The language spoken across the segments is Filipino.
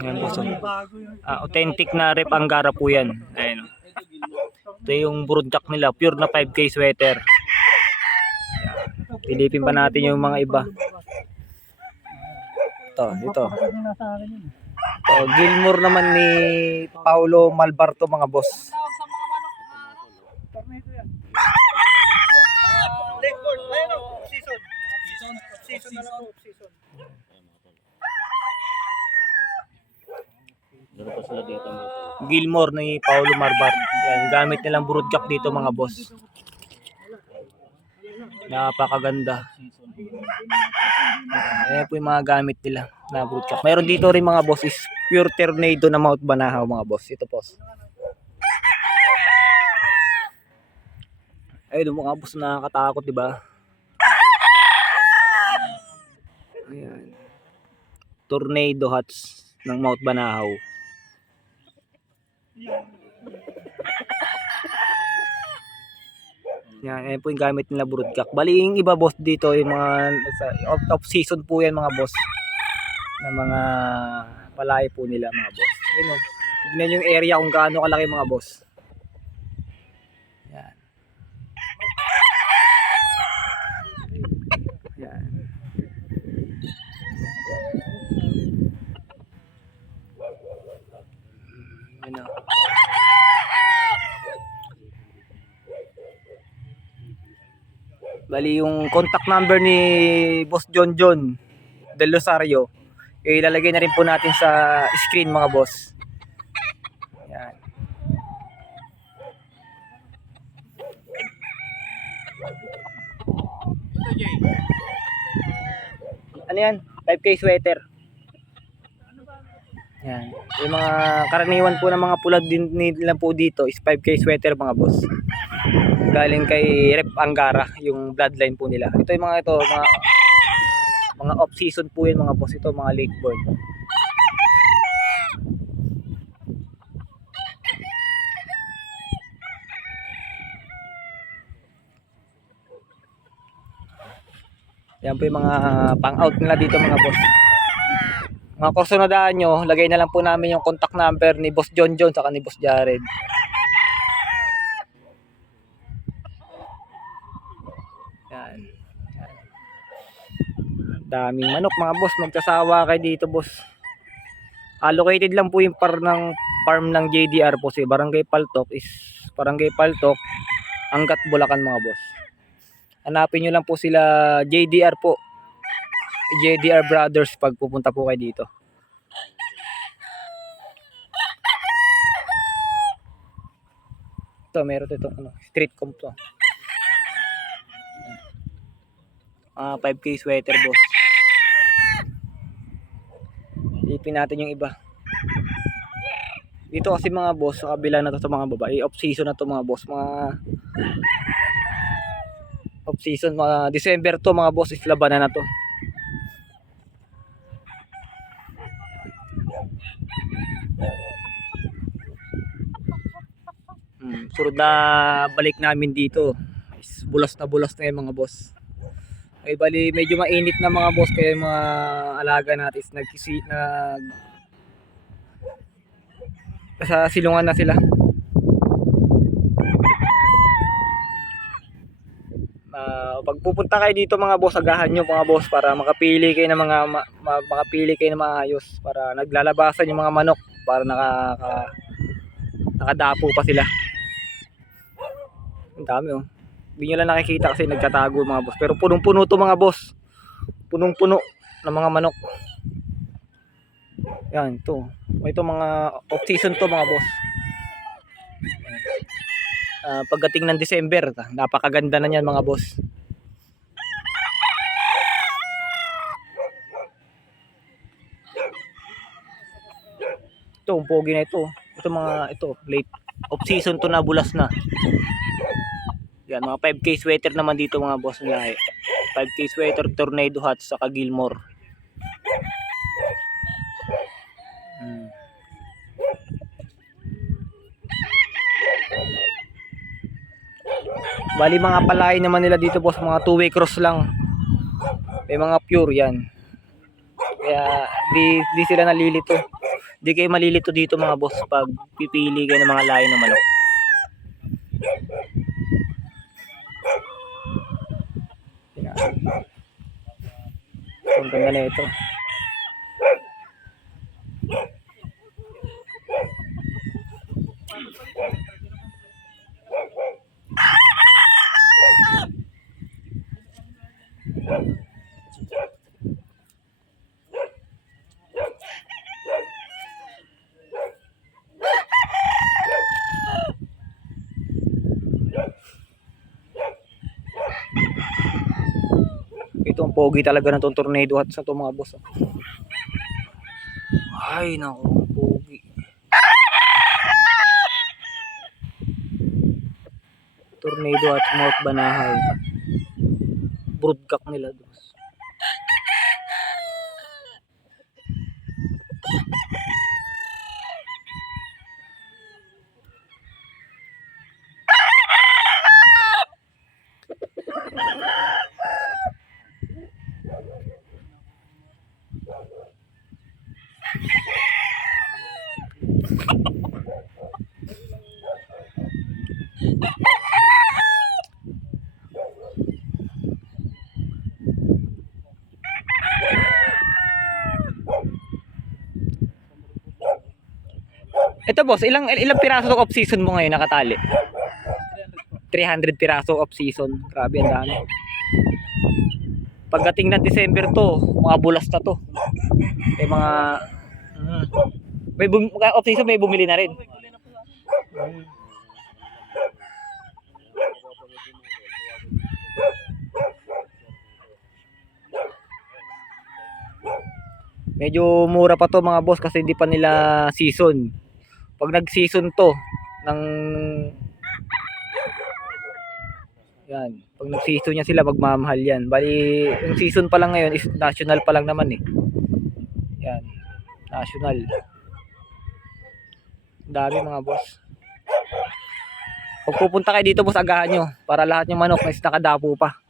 Yan boss. Authentic na rep Angara po yan. Ayan. Ito yung broodjack nila, pure na 5K sweater. Pilipin pa natin yung mga iba. Ito. Gilmore naman ni Paulo Malbarto mga boss. Gilmore ni Paulo Malbarto. Yan, gamit nilang broodjack dito mga boss. Napakaganda. Ayan po yung mga gamit nila na broodjack. Mayroon dito rin mga boss is pure tornado na Mount Banahaw mga boss. Ito boss. Ayun mga boss, nakakatakot diba? Ayan. Tornado hats ng Mount Banahaw. Yan, ayan po yung gamit nila broodjack. Bali yung iba boss dito, yung mga off season po yan mga boss. Na mga palay po nila mga boss. Ayun o. Tignan yung area kung gaano kalaki mga boss. Yan. Yan. Ano. Bali yung contact number ni Boss John Del Rosario, ilalagay na rin po natin sa screen mga boss. Yan. Ano yan? 5K sweater. Yan. Yung mga karaniwan po ng mga pulad din nila po dito is 5K sweater mga boss. Galing kay Rep Angara, yung bloodline po nila. Ito yung mga mga off season po yun mga boss. Ito mga late born. Yan po yung mga pang out nila dito mga boss. Mga kursunodaan nyo, lagay na lang po namin yung contact number ni Boss John saka ni Boss Jared. Yan. Daming manok mga boss, magkasawa kayo dito boss. Allocated lang po yung farm ng JDR po si Barangay Paltok Angat Bulacan mga boss. Hanapin nyo lang po sila JDR po. JDR Brothers pag pupunta po kayo dito. Ito meron ito street comp to. 5K sweater boss. Ipin natin yung iba. Dito kasi mga boss, sa kabila na to sa mga babae, off season na to mga boss, mga off season, mga December to mga boss, is labanan na to. Sunod na balik namin dito is bulas na yung mga boss. Ay bali medyo mainit na mga boss, kaya yung mga alaga natin is sa silungan na sila. Pag pupunta kayo dito mga boss, agahan nyo mga boss para makapili kayo ng mga maayos, para naglalabasan yung mga manok, para nakadapo pa sila. Ang dami oh. Hindi nyo lang nakikita kasi nagtatago mga boss, pero punong-puno to mga boss. Punong-puno ng mga manok. Yan to. Ito mga off season to mga boss. Pagdating ng December, napakaganda na niyan mga boss. Ito, ang pogi na ito. Ito late off season to na, bulas na. Yan, mga 5K sweater naman dito mga boss nila. 5K sweater, tornado hats, saka Gilmore. Bali mga palay naman nila dito boss, mga 2-way cross lang. May mga pure yan. Kaya di sila nalilito. Di kayo malilito dito mga boss pag pipili kayo ng mga lahi ng manok. Ang ganda na ito. Ito ang pogi talaga ng tornado hats na to mga boss. Ay naku, pogi. Tornado hats mouth banahay. Broodcock nila boss. Ito boss, ilang piraso off season mo ngayon nakatali? 300 piraso off season. Grabe ang dami. Pagdating ng December to, mga bulas na to. May mga may off season may bumili na rin. Medyo mura pa to mga boss kasi hindi pa nila season. Pag nag-season to ng yan, pag nag-season yan sila magmamahal yan. Bali, yung season pa lang ngayon is national pa lang naman eh. Yan, national. Dami mga boss. Pag pupunta kayo dito boss, agahan nyo para lahat yung manok is nakadapo pa.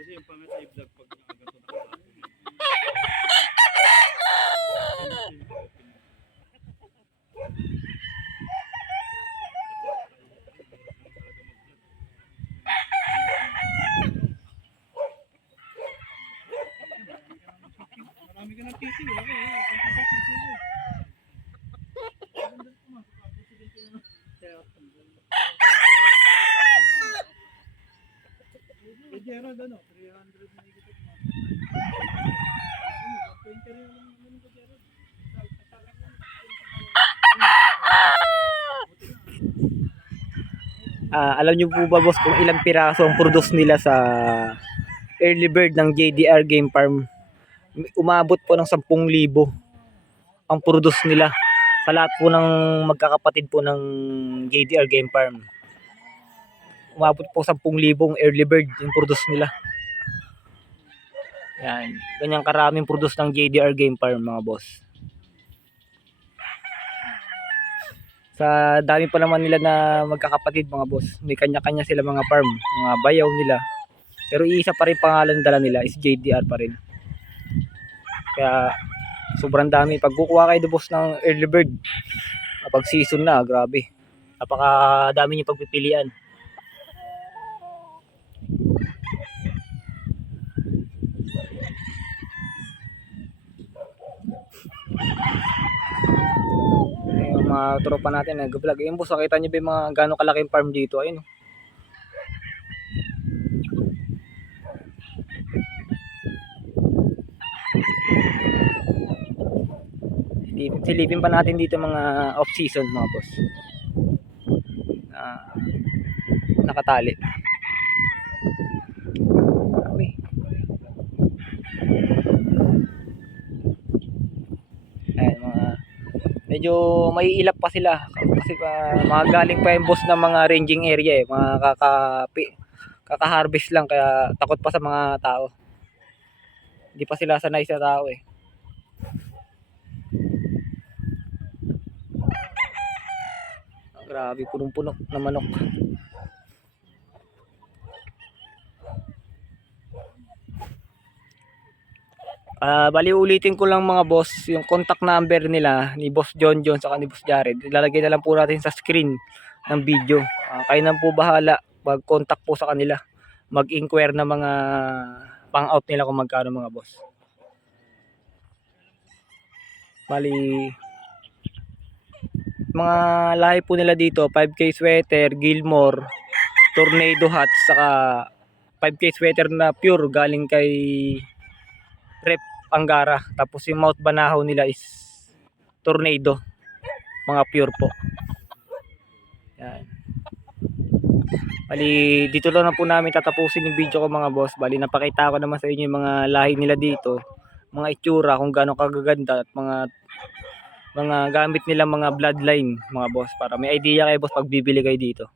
Kasi yung pangat ay vlog pag nakaganto na marami ka ng titi, wala ka eh. Ang tita titi mo. Gerald ano, 300 na higit mo. 20 rin naman ko Gerald. Alam niyo po ba boss kung ilang piraso ang produce nila sa early bird ng JDR Game Farm? Umabot po ng 10,000 ang produce nila sa lahat po ng magkakapatid po ng JDR Game Farm. Umabot po 10,000 early bird yung produce nila. Yan, ganyang karaming produce ng JDR Game Farm mga boss. Sa dami pa naman nila na magkakapatid mga boss. May kanya-kanya sila mga farm, mga bayaw nila. Pero iisa pa rin pangalan dala nila is JDR pa rin. Kaya sobrang dami. Pag kukuha kayo boss ng early bird, kapag season na, grabe. Napakadami niyong pagpipilian. Yung mga tropa natin nag-vlog. Ayun boss, nakita niyo ba yung mga gaano kalaking farm dito? Ayun. Silipin pa natin dito mga off season mga boss. Ah, nakatali. Okay. Ayan, medyo may ilap pa sila kasi mga galing pa yung boss ng mga ranging area mga kaka-harvest lang kaya takot pa sa mga tao. Hindi pa sila sanay sa tao Grabe, punong-puno na manok. Bali ulitin ko lang mga boss, yung contact number nila ni Boss John saka ni Boss Jared. Ilalagay na lang po natin sa screen ng video. Kayo na po bahala, mag-contact po sa kanila. Mag-inquire na mga pang-out nila kung magkano mga boss. Bali mga lahi po nila dito, 5K sweater, Gilmore, Tornado hats, saka 5K sweater na pure galing kay Rep Angara. Tapos yung mouth banahaw nila is Tornado, mga pure po. Yan. Bali dito lang na po namin tatapusin yung video ko mga boss. Bali napakita ko naman sa inyo yung mga lahi nila dito, mga itsura kung gaano kagaganda at mga gamit nila mga bloodline mga boss, para may idea kayo boss pag bibili kayo dito.